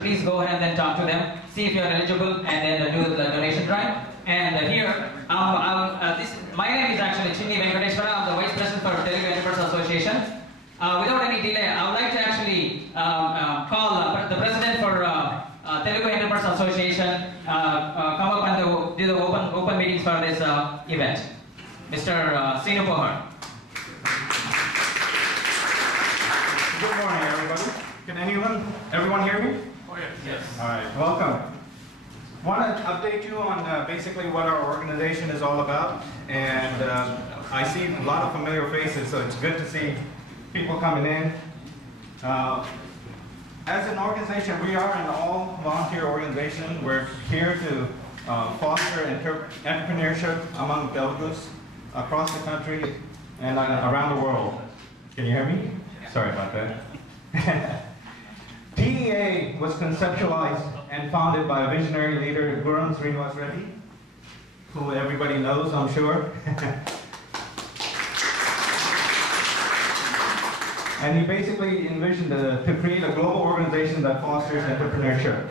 Please go ahead and then talk to them, see if you're eligible, and then do the donation drive. And here, my name is actually Chinni Venkateshwara. I'm the Vice President for Telugu Entrepreneurs Association. Without any delay, I would like to actually call the President for Telugu Entrepreneurs Association come up and do the open meetings for this event. Mr. Sinu Pohar. Good morning, everybody. Can everyone hear me? Oh, yes. Yes. All right, welcome. Want to update you on basically what our organization is all about, and I see a lot of familiar faces, so it's good to see people coming in. As an organization, we are an all-volunteer organization. We're here to foster entrepreneurship among Telugus across the country and around the world. Can you hear me? Sorry about that. TEA was conceptualized and founded by a visionary leader, Mayuri Reddy, who everybody knows, I'm sure. And he basically envisioned to create a global organization that fosters entrepreneurship.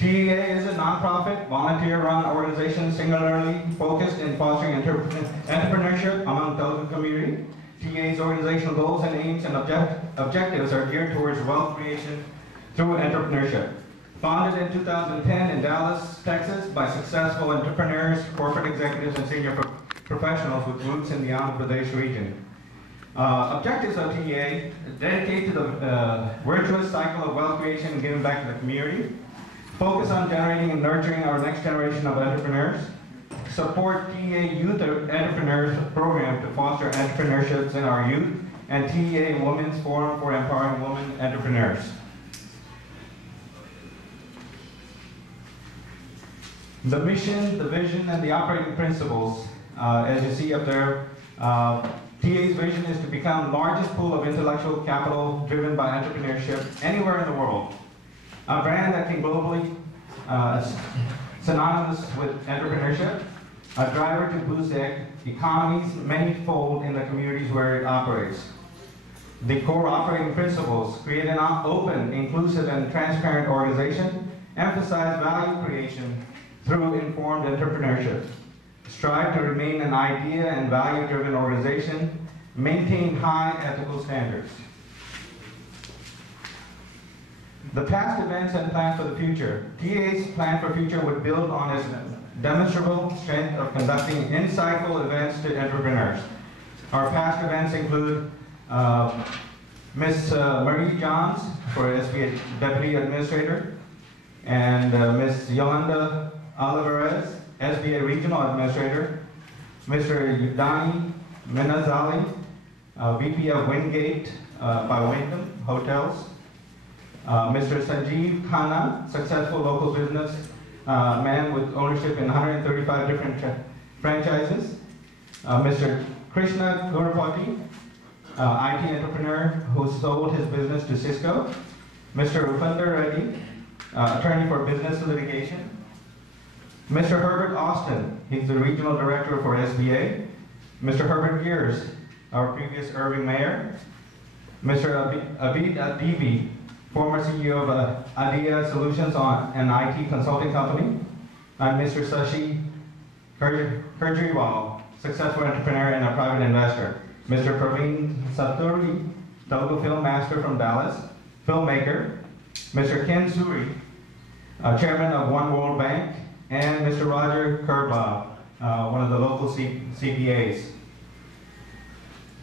TEA is a nonprofit, volunteer-run organization singularly focused in fostering entrepreneurship among the Telugu community. TEA's organizational goals and aims and objectives are geared towards wealth creation through entrepreneurship. Founded in 2010 in Dallas, Texas by successful entrepreneurs, corporate executives, and senior professionals with roots in the Andhra Pradesh region. Objectives of TEA: dedicate to the virtuous cycle of wealth creation and giving back to the community. Focus on generating and nurturing our next generation of entrepreneurs. Support TEA Youth Entrepreneurs Program to foster entrepreneurships in our youth, and TEA Women's Forum for empowering women entrepreneurs. The mission, the vision, and the operating principles, as you see up there, TEA's vision is to become the largest pool of intellectual capital driven by entrepreneurship anywhere in the world. A brand that can globally synonymous with entrepreneurship, a driver to boost the economies many-fold in the communities where it operates. The core operating principles: create an open, inclusive, and transparent organization, emphasize value creation through informed entrepreneurship, strive to remain an idea and value-driven organization, maintain high ethical standards. The past events and plans for the future. TEA's plan for future would build on its demonstrable strength of conducting insightful events to entrepreneurs. Our past events include Ms. Marie Johns for SBA Deputy Administrator, and Ms. Yolanda Alvarez, SBA Regional Administrator, Mr. Yudani Minazali, VP of Wingate by Wyndham Hotels, Mr. Sanjeev Khanna, successful local business man with ownership in 135 different franchises, Mr. Krishna Gurupati, IT entrepreneur who sold his business to Cisco, Mr. Upender Reddy, attorney for business litigation, Mr. Herbert Austin, he's the regional director for SBA, Mr. Herbert Gears, our previous Irving mayor, Mr. Abid Adibi, former CEO of Adia Solutions, an IT consulting company, and Mr. Sashi Kurjriwal, successful entrepreneur and a private investor, Mr. Praveen Saturi, Telugu film master from Dallas, filmmaker, Mr. Ken Suri, chairman of One World Bank, and Mr. Roger Kerba, one of the local CPAs.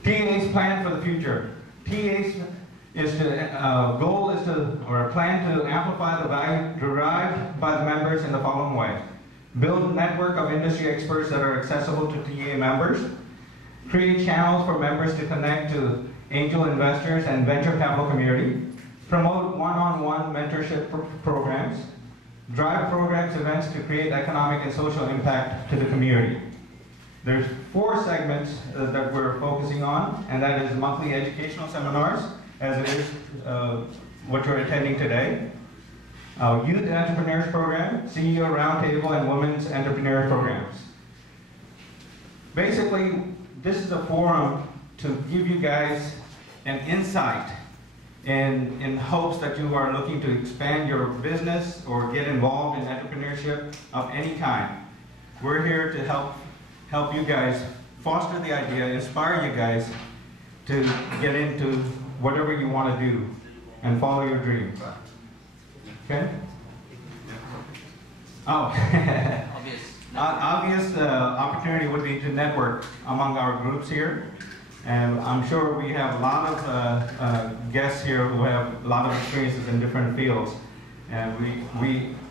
TEA's plan for the future. TEA's plan to amplify the value derived by the members in the following way: build a network of industry experts that are accessible to TEA members, create channels for members to connect to angel investors and venture capital community, promote one-on-one mentorship programs, drive programs, events to create economic and social impact to the community. There's 4 segments that we're focusing on, and that is monthly educational seminars, as it is what you're attending today, Youth Entrepreneurs Program, CEO Roundtable, and Women's Entrepreneur Programs. Basically, this is a forum to give you guys an insight in hopes that you are looking to expand your business or get involved in entrepreneurship of any kind. We're here to help you guys foster the idea, inspire you guys to get into whatever you want to do and follow your dreams. Okay? Oh, obvious opportunity would be to network among our groups here. And I'm sure we have a lot of guests here who have a lot of experiences in different fields. And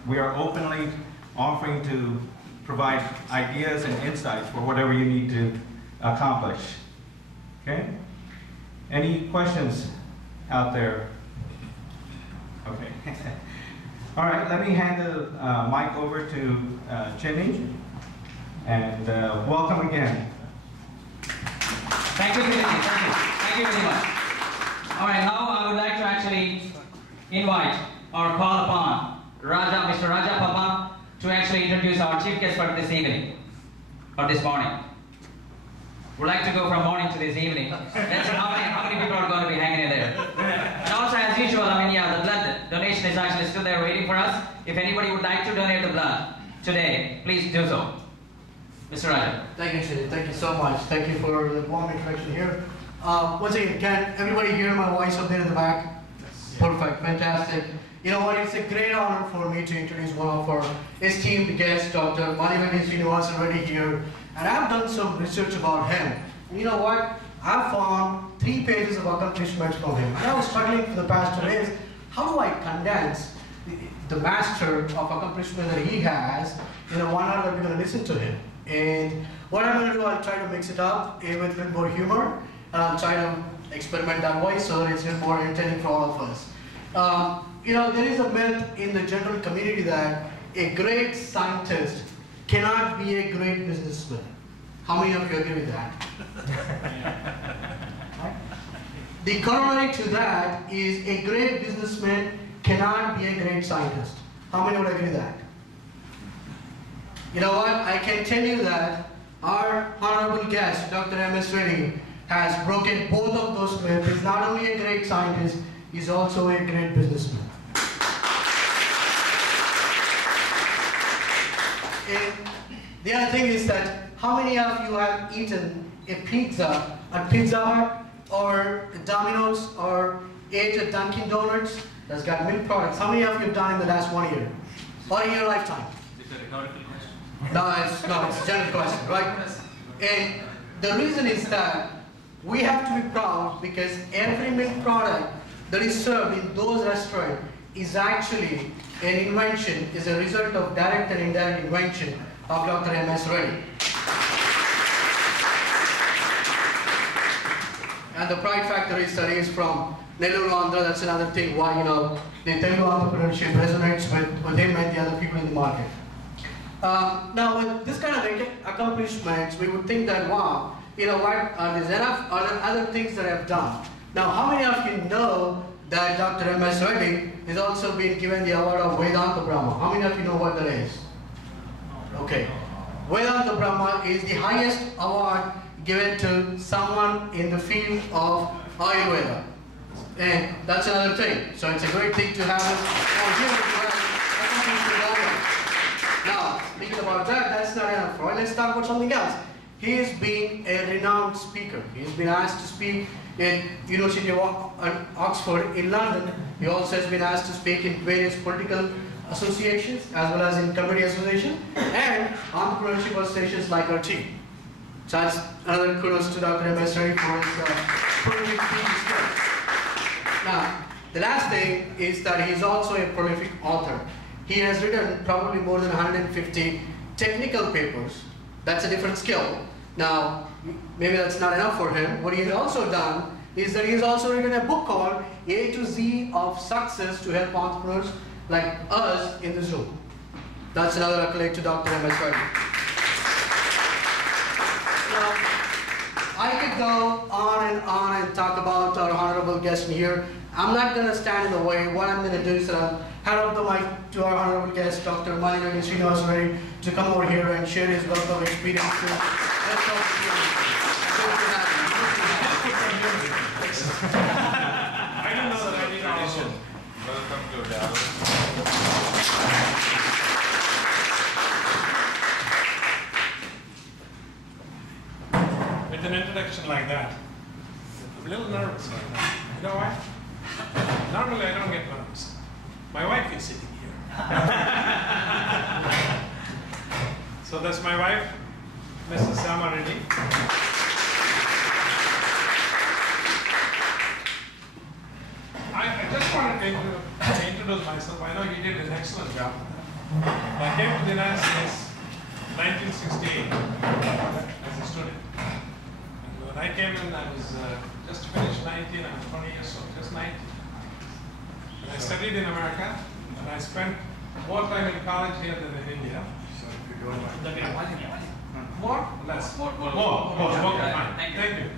we are openly offering to provide ideas and insights for whatever you need to accomplish. Okay? Any questions out there? Okay. All right, let me hand the mic over to Chinny. And welcome again. Thank you, Philip. Thank you very much. All right, now I would like to actually invite or call upon Mr. Raja Papa to actually introduce our chief guest for this evening, or this morning. We'd like to go from morning to this evening. Let's see how many people are going to be hanging in there. And also, as usual, I mean, yeah, the blood donation is actually still there waiting for us. If anybody would like to donate the blood today, please do so. Mr. Raja. Thank you, Chidi. Thank you so much. Thank you for the warm introduction here. Once again, can everybody hear my voice up there in the back? Yes. Perfect. Fantastic. You know what? It's a great honor for me to introduce one of our esteemed guests, Dr. Mayuri Reddy here. And I've done some research about him. And you know what? I've found 3 pages of accomplishments from him. And I was struggling for the past 2 days. How do I condense the master of accomplishment that he has in a 1 hour that we're going to listen to him? And what I'm going to do, I'll try to mix it up with a little more humor. And I'll try to experiment that way so that it's a little more entertaining for all of us. You know, there is a myth in the general community that a great scientist cannot be a great businessman. How many of you agree with that? The corollary to that is a great businessman cannot be a great scientist. How many would agree with that? You know what? I can tell you that our honorable guest, Dr. M S Reddy, has broken both of those myths. He's not only a great scientist, he's also a great businessman. And the other thing is that how many of you have eaten a pizza at Pizza Hut or Domino's or ate at Dunkin' Donuts that's got milk products? How many of you have done in the last 1 year or in your lifetime? Is it a rhetorical question? No, it's a general question, right? And the reason is that we have to be proud because every milk product that is served in those restaurants is actually an invention, is a result of direct and indirect invention of Dr. M S Reddy. And the pride factory study is from Nelluru, Andhra. That's another thing why, you know, the Telugu entrepreneurship resonates with him and the other people in the market. Now, with this kind of accomplishments, we would think that, wow, you know what, there's enough other things that I've done. Now, how many of you know that Dr. M S Reddy has also been given the award of Vedanta Brahma? How many of you know what that is? Okay. Vedanta Brahma is the highest award given to someone in the field of Ayurveda. And that's another thing. So it's a great thing to have Now, thinking about that, that's not enough. Right? Let's talk about something else. He has been a renowned speaker. He's been asked to speak in University of Oxford in London. He also has been asked to speak in various political associations as well as in committee associations and entrepreneurship associations like our team. So that's another kudos to Dr. M S Reddy for his prolific speaking skills. Now, the last thing is that he's also a prolific author. He has written probably more than 150 technical papers. That's a different skill. Now, maybe that's not enough for him. What he has also done is that he has also written a book called A to Z of Success to help entrepreneurs like us in this room. That's another accolade to Dr. M S Reddy. Now, I could go on and talk about our honorable guest in here. I'm not going to stand in the way. What I'm going to do is hand off the mic to our honorable guest, Dr. Mayuri Reddy, to come over here and share his wealth of experience. Let's talk to you. I don't know that I Welcome to Dallas. With an introduction like that, I'm a little nervous right now. You know why? Normally I don't get nervous. My wife is sitting here. So that's my wife, Mrs. Reddy. I just wanted to introduce myself. I know you did an excellent job. I came to the United States in 1968 as a student. And when I came in, I was just finished 19. I was 20 years old, just 19. And I studied in America, and I spent more time in college here than in India. So if you don't mind. More? Less? More. Okay, fine. Thank you.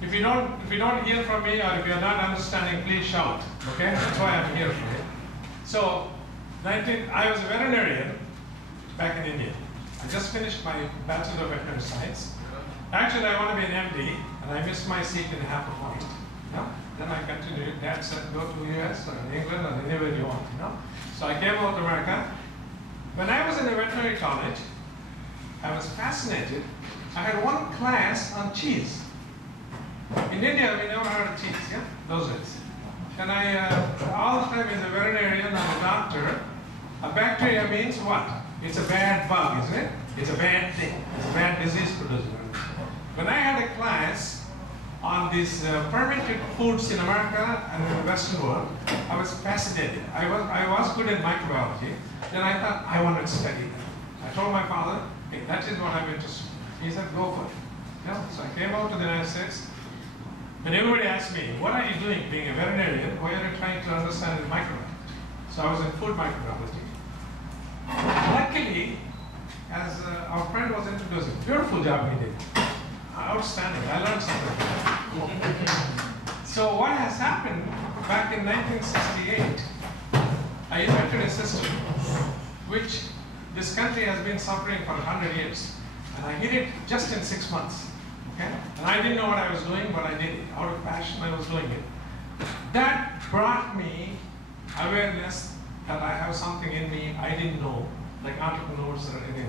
If you don't hear from me, or if you're not understanding, please shout. Okay? That's why I'm here for you. So, I was a veterinarian back in India. I just finished my Bachelor of Veterinary Science. Actually, I want to be an MD, and I missed my seat in half a point. Then I continued. Dad said, go to the US or England or anywhere you want. So I came out to America. When I was in the veterinary college, I was fascinated. I had one class on cheese. In India, we never heard of cheese, yeah? Those days. And I, all the time as a veterinarian and a doctor, a bacteria means what? It's a bad bug, isn't it? It's a bad thing. It's a bad disease producer. When I had a class on these fermented foods in America and in the Western world, I was fascinated. I was good at microbiology. Then I thought, I wanted to study that. I told my father, hey, that is what I'm interested in. He said, go for it. So I came out to the United States. And everybody asked me, what are you doing being a veterinarian? Why are you trying to understand microbiology? So I was in food microbiology. Luckily, as our friend was introducing, beautiful job he did. Outstanding. I learned something. So what has happened, back in 1968, I invented a system which this country has been suffering for 100 years. And I did it just in 6 months. Okay? And I didn't know what I was doing, but I did it. Out of passion, I was doing it. That brought me awareness that I have something in me I didn't know, like entrepreneurs or anything.